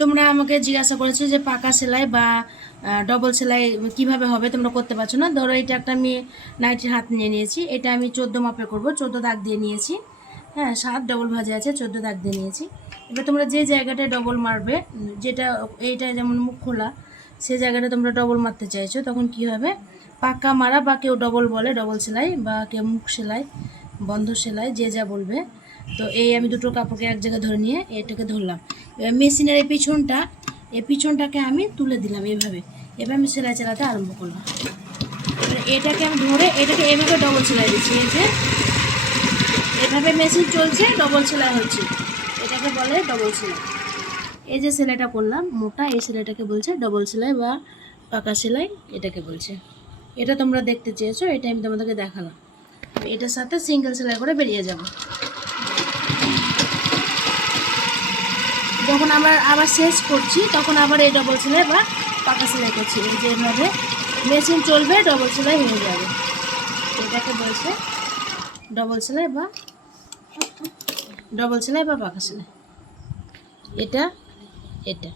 তোমরা আমাকে জিজ্ঞাসা করেছ যে পাকা সেলাই বা ডবল সেলাই কীভাবে হবে তোমরা করতে পারছ না? ধরো এটা একটা আমি নাইটির হাত নিয়ে নিয়েছি। এটা আমি চোদ্দ মাপে করব, চোদ্দ দাগ দিয়ে নিয়েছি। হ্যাঁ সাত ডবল ভাজে আছে, চোদ্দ দাগ দিয়ে নিয়েছি। এবার তোমরা যে জায়গাটায় ডবল মারবে যেটা এইটা যেমন মুখ খোলা, সে জায়গাটা তোমরা ডবল মারতে চাইছো, তখন কি হবে? পাক্কা মারা বা কেউ ডবল বলে ডবল সেলাই বা কেউ মুখ সেলাই, বন্ধ সেলাই, যে যা বলবে। তো এই আমি দুটো কাপড়কে এক জায়গায় ধরে নিয়ে এটাকে ধরলাম। মেশিনের এই পিছনটা এই পিছনটাকে আমি তুলে দিলাম এইভাবে এবার আমি সেলাই চালাতে আরম্ভ করলাম। এটাকে আমি ধরে, এটাকে এভাবে ডবল সেলাই দিচ্ছি। এই যে, এভাবে মেশিন চলছে ডবল সেলাই হচ্ছে। এটাকে বলে ডবল সেলাই। এই যে সেলাইটা করলাম, মোটা, এই সেলাইটাকে বলছে ডবল সেলাই বা পাকা সেলাই এটাকে বলছে। এটা তোমরা দেখতে চেয়েছো এটা আমি তোমাদেরকে দেখালাম। এটার সাথে সিঙ্গেল সেলাই করে বেরিয়ে যাব। যখন আমরা আবার শেষ করছি, তখন আবার এই ডবল সেলাই বা পাকা সেলাই করছি। এই যে এভাবে মেশিন চলবে ডবল সেলাই হয়ে যাবে। এটাকে বলছে ডবল সেলাই বা ডবল সেলাই বা পাকা সেলাই। এটা এটা।